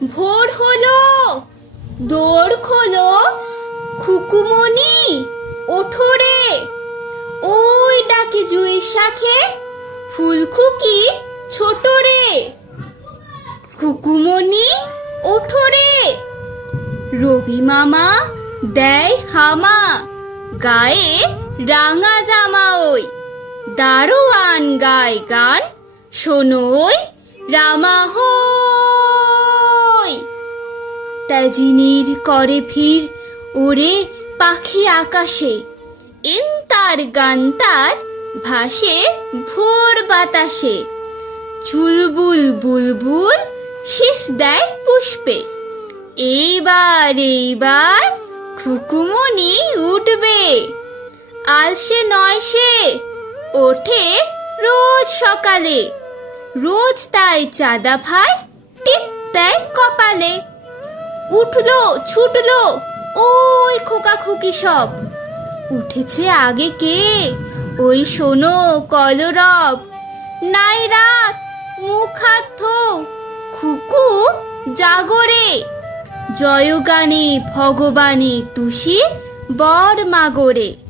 ভোর হলো, দোর খোলো, খুকুমণি ওঠো রে। ওই ডাকে জুঁইয়ের শাখে ফুলখুকি ছোট রে। খুকুমণি ওঠো রে। রবি মামা দেয় হামা, গায়ে রাঙা জামা ওই। দারোয়ান গায় গান, শোনো ওই রামা হই। তেজিনীর করে ভিড় ওরে পাখি আকাশে, এন তার গান তার ভাসে ভোর বাতাসে। চুলবুল বুলবুল শীষ দেয় পুষ্পে, এইবার খুকুমণি উঠবে। আলসে নয় সে, ওঠে রোজ সকালে। রোজ তাই চাঁদা ভাই টিপ দেয় কপালে। উঠলো ছুটলো ওই খোকা খুকি সব, উঠেছে আগে কে ওই শোনো কলরব। নাই রাত মুখ হাত ধো, খুকু জাগরে। জয়গানে ভগবানে তুষি বর মাগরে।